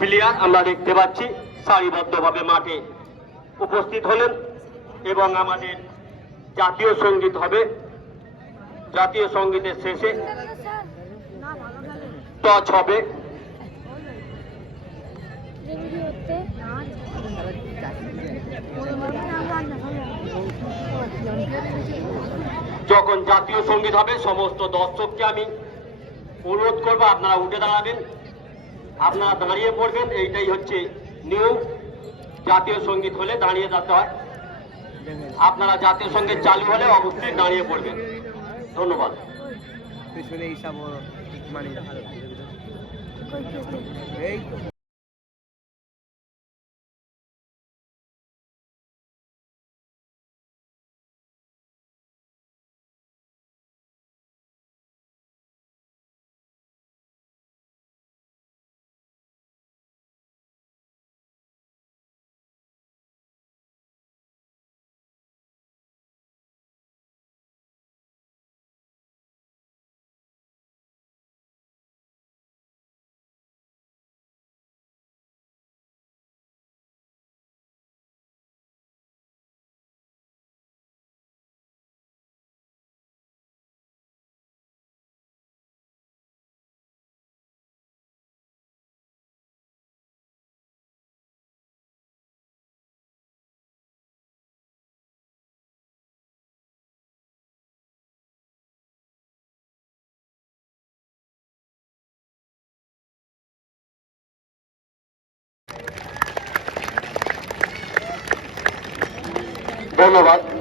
Player আমরা দেখতে পাচ্ছি সারিবদ্ধভাবে মাঠে উপস্থিত হলেন এবং আমাদের জাতীয় সঙ্গীত হবে। জাতীয় সঙ্গীতের শেষে টচ হবে। যখন জাতীয় সঙ্গীত হবে সমস্ত দর্শককে আমি অনুরোধ করবো আপনারা উঠে দাঁড়াবেন, আপনারা দাঁড়িয়ে পড়বেন। এইটাই হচ্ছে নিয়ম, জাতীয় সঙ্গীত হলে দাঁড়িয়ে যেতে হয়। আপনারা জাতীয় সঙ্গীত চালু হলে অবশ্যই দাঁড়িয়ে পড়বেন। ধন্যবাদ। ধন্যবাদ।